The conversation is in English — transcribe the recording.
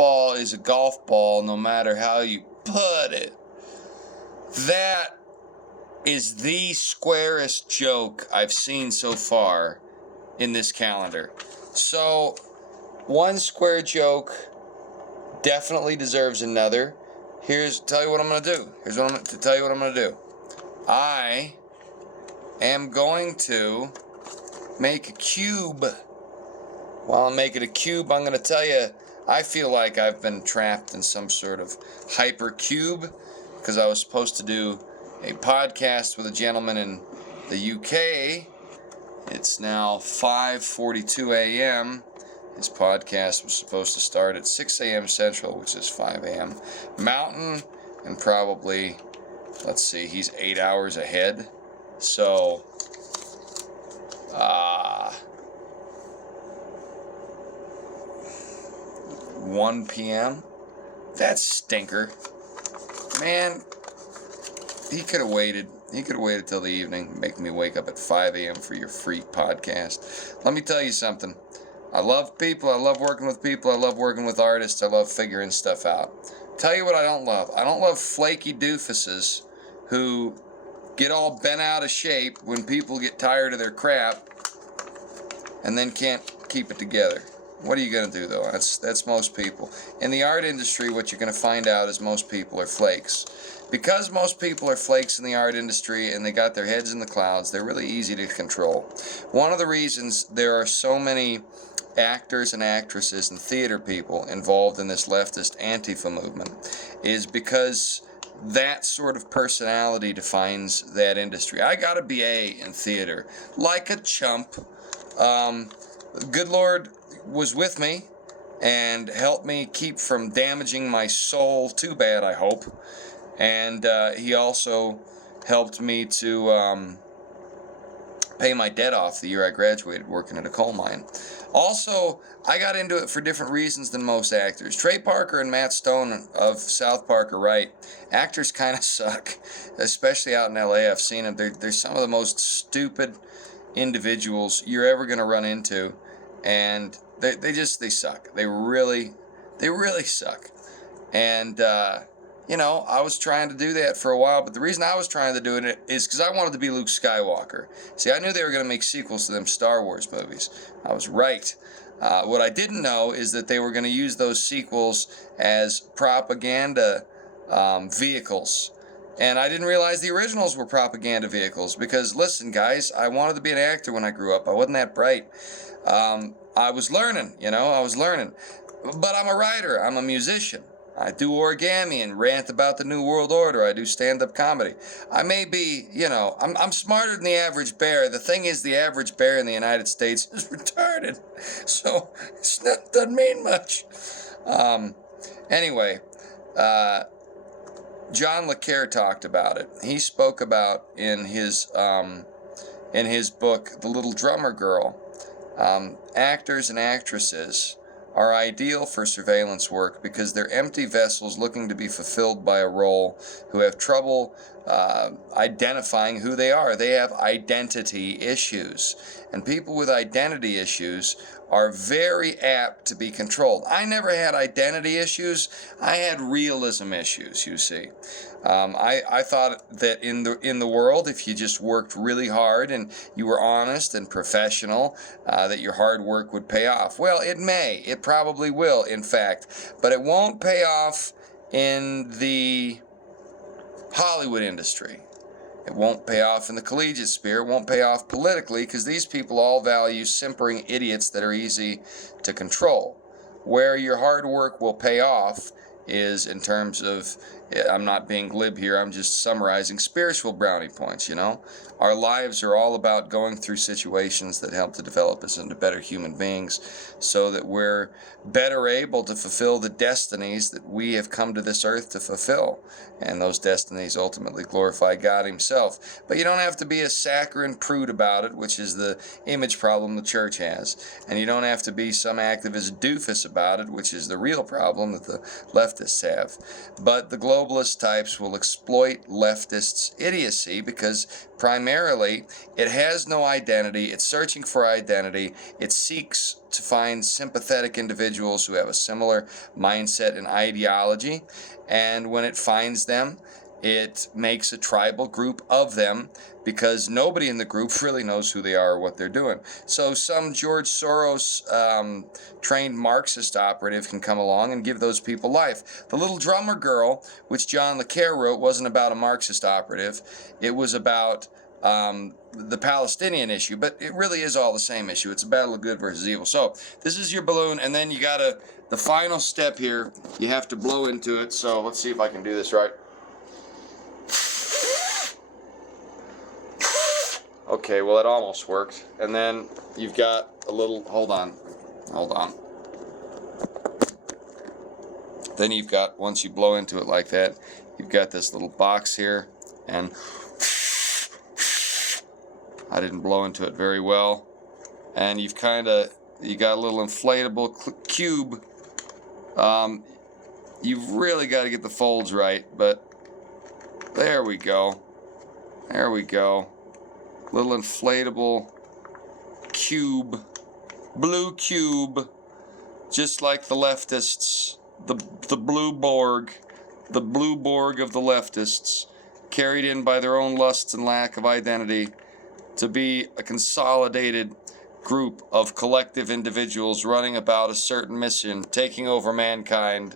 football is a golf ball no matter how you put it. That is the squarest joke I've seen so far in this calendar. So, one square joke definitely deserves another. Tell you what I'm going to do. Tell you what I'm going to do. I am going to make a cube. While I'm making a cube, I'm going to tell you, I feel like I've been trapped in some sort of hypercube because I was supposed to do a podcast with a gentleman in the UK. It's now 5:42 a.m. His podcast was supposed to start at 6 a.m. Central, which is 5 a.m. Mountain, and probably, let's see, he's 8 hours ahead. So, 1 p.m. That stinker. Man, he could have waited. He could have waited till the evening, making me wake up at 5 a.m. for your freak podcast. Let me tell you something. I love people. I love working with people. I love working with artists. I love figuring stuff out. Tell you what I don't love. I don't love flaky doofuses who get all bent out of shape when people get tired of their crap and then can't keep it together. What are you going to do, though? That's most people. In the art industry, what you're going to find out is most people are flakes. Because most people are flakes in the art industry and they got their heads in the clouds, they're really easy to control. One of the reasons there are so many actors and actresses and theater people involved in this leftist Antifa movement is because that sort of personality defines that industry. I got a BA in theater, like a chump. Good Lord was with me and helped me keep from damaging my soul too bad, I hope. And he also helped me to pay my debt off the year I graduated working at a coal mine. Also, I got into it for different reasons than most actors. Trey Parker and Matt Stone of South Park are right. Actors kind of suck, especially out in LA. I've seen them. They're some of the most stupid individuals you're ever going to run into. And they suck. They really suck. And, I was trying to do that for a while, but the reason I was trying to do it is because I wanted to be Luke Skywalker. See, I knew they were going to make sequels to them Star Wars movies. I was right. What I didn't know is that they were going to use those sequels as propaganda vehicles. And I didn't realize the originals were propaganda vehicles because, listen, guys, I wanted to be an actor when I grew up. I wasn't that bright. I was learning, But I'm a writer. I'm a musician. I do origami and rant about the New World Order. I do stand-up comedy. I may be, I'm smarter than the average bear. The thing is, the average bear in the United States is retarded. So, it doesn't mean much. Anyway, John Le Carre talked about it. He spoke about in his book, The Little Drummer Girl, actors and actresses are ideal for surveillance work because they're empty vessels looking to be fulfilled by a role who have trouble identifying who they are. They have identity issues. And people with identity issues are very apt to be controlled. I never had identity issues. I had realism issues, you see. I thought that in the world, if you just worked really hard and you were honest and professional, that your hard work would pay off. Well, it may. It probably will, in fact. But it won't pay off in the Hollywood industry. It won't pay off in the collegiate sphere. It won't pay off politically because these people all value simpering idiots that are easy to control. Where your hard work will pay off is in terms of, I'm not being glib here, I'm just summarizing spiritual brownie points, Our lives are all about going through situations that help to develop us into better human beings so that we're better able to fulfill the destinies that we have come to this earth to fulfill. And those destinies ultimately glorify God himself. But you don't have to be a saccharine prude about it, which is the image problem the church has. And you don't have to be some activist doofus about it, which is the real problem that the leftists have. But the globe globalist types will exploit leftists' idiocy because primarily it has no identity, it's searching for identity, it seeks to find sympathetic individuals who have a similar mindset and ideology, and when it finds them, it makes a tribal group of them because nobody in the group really knows who they are or what they're doing. So some George Soros trained Marxist operative can come along and give those people life. The Little Drummer Girl, which John le Carre wrote, wasn't about a Marxist operative. It was about the Palestinian issue, but it really is all the same issue. It's a battle of good versus evil. So this is your balloon, and then you gotta, the final step here, you have to blow into it. So let's see if I can do this right. Okay, well, it almost worked. And then you've got a little, hold on. Then you've got, once you blow into it like that, you've got this little box here, and I didn't blow into it very well. And you got a little inflatable cube. You've really got to get the folds right, but there we go. There we go. Little inflatable cube, blue cube, just like the leftists, the blue Borg of the leftists, carried in by their own lusts and lack of identity to be a consolidated group of collective individuals running about a certain mission, taking over mankind